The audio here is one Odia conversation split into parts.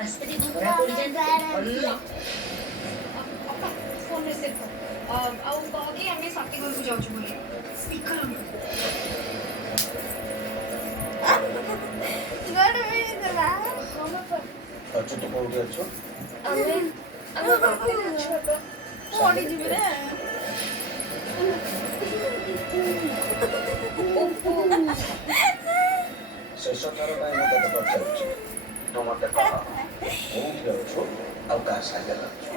ଧରା ପଡ଼ିଯାଆନ୍ତି ଭଲ। ଫୋନରେ ସେଭ୍ କର ଆଉ କହକି ଆମେ ସାଥୀ ଘରକୁ ଯାଉଛୁ ବୋଲି ସ୍ପିକର ଅନ୍ କର। ଅଚ୍ୟୁତ କୋଉଠି ଅଛ? ଆମେ ଆମ ପାଖରେ ଅଛୁ ବାପା। ପଡ଼ିଯିବି ରେ। ଶେଷ ଥର ପାଇଁ ମୁଁ ତତେ ପଚାରୁଛି, ତୁ ମତେ କହ କୋଉଠି ଅଛୁ ଆଉ କାହା ସାଙ୍ଗରେ ଅଛୁ?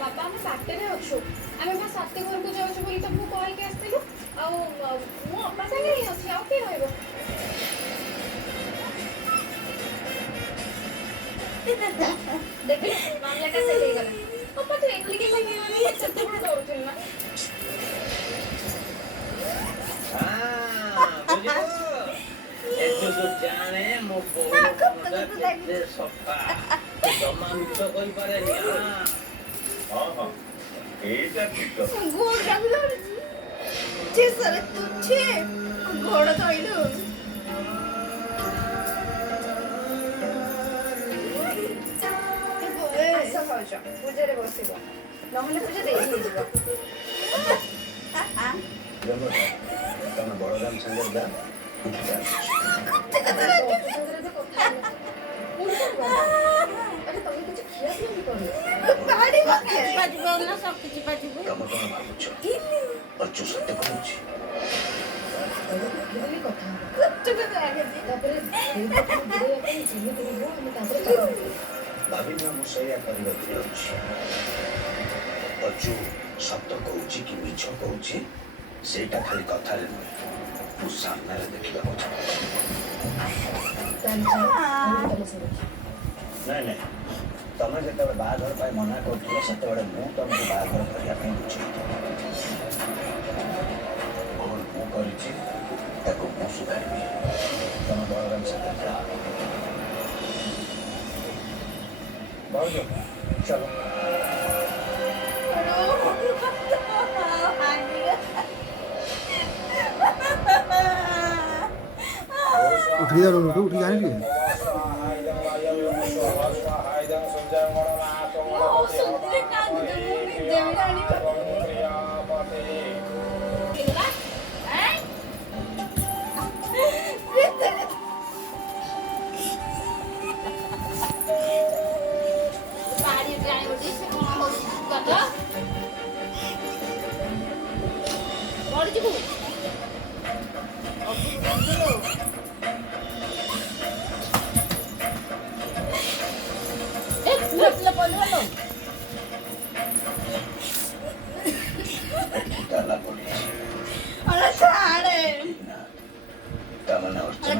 ବାପା ଆମେ ବାଟରେ ଅଛୁ। ଆମେ ମୋ ସାଥୀ ଘରକୁ ଯାଉଛୁ ବୋଲି ତମକୁ କହିକି ଆସିଥିଲୁ। ଆଉ ମୁଁ ଅପା ସାଙ୍ଗରେ ହିଁ ଅଛି, ଆଉ କିଏ ରହିବ? ଦେଖିଲୁ ମାମଲାଟା ସେଟ୍ ହେଇଗଲା। ଅପା ତୁ ଏମିତି କାହିଁକି ସେତେବେଳେ ଦଉଥିଲୁ ନା? ଏଠୁ ତୁ ଜାଣେ ମୋ ବୋଉର ମନଟା କେତେ ସଫା। ସେ ଜମା ମିଛ କହିପାରେନି। ହଁ ହଁ ଏଇଟା ଠିକ କଥା। ଗୋଡ଼ଟାକୁ ଧରିଛି। ଶେଷରେ ତୁଛେ ଗୋଡ଼ ଧଇଲୁ। ଆସ ଭାଉଜ ପୂଜାରେ ବସିବ, ନହେଲେ ପୂଜା ଦେଇ ହେଇଯିବ। ତମେ ବଳରାମ ସାଙ୍ଗରେ ଯା। ତମେ କଣ ଭାବୁଛ ଅଛୁ ସତ୍ୟ କହୁଛି? ଭାବିନା ମୁଁ ସେଇଆ କରିବାକୁ ଯାଉଛି। ଅଛୁ ସତ କହୁଛି କି ମିଛ କହୁଛି ସେଇଟା ଖାଲି କଥାରେ ନୁହେଁ, ମୁଁ ସାମ୍ନାରେ ଦେଖିବାକୁ ଚାହୁଁଛି। ନାଇଁ ନାଇଁ, ତମେ ଯେତେବେଳେ ବାହାଘର ପାଇଁ ମନା କରୁଥିଲ ସେତେବେଳେ ମୁଁ ତମକୁ ବାହାଘର କରିବା ପାଇଁ ବୁଝେଇଥିଲି। ଭୁଲ ମୁଁ କରିଛି, ତାକୁ ମୁଁ ସୁଧାରିବି। ତମେ ବଳରାମ ସାଙ୍ଗରେ ଯାଅ। ଭାଉଜ ଚାଲ। उठी जा उठ उठी जाने लिए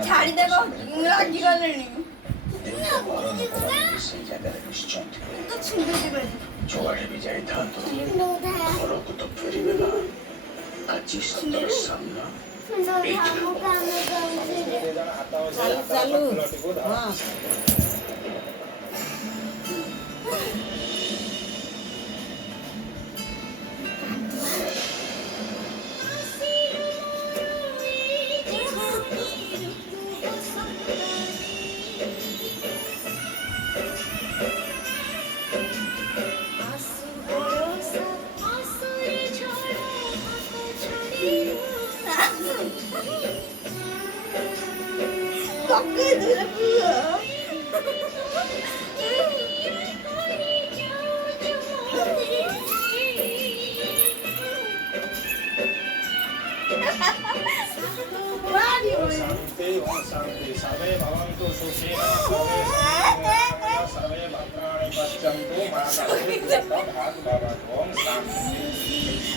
ଛାଡ଼ି ଦେବ ରାଗିଗଲେଣି। ସେଇ ଜାଗାରେ ନିଶ୍ଚୟ ଥିବେ। ତ ଛିଣ୍ଡେଇଦେବେ। ଯୁଆଡ଼େ ବି ଯାଇଥାନ୍ତୁ ଘରକୁ ତ ଫେରିବେ ନା। ଆଜି ସତର ସାମ୍ନା ଚାଲୁ ହଁ। Pakai dulu pula. Shanti Om Shanti सर्वे भवन्तु सुखिनः सर्वे भद्राणि पश्यन्तु मा कश्चित् दुःखं भाग् भवेत् ओम शांति।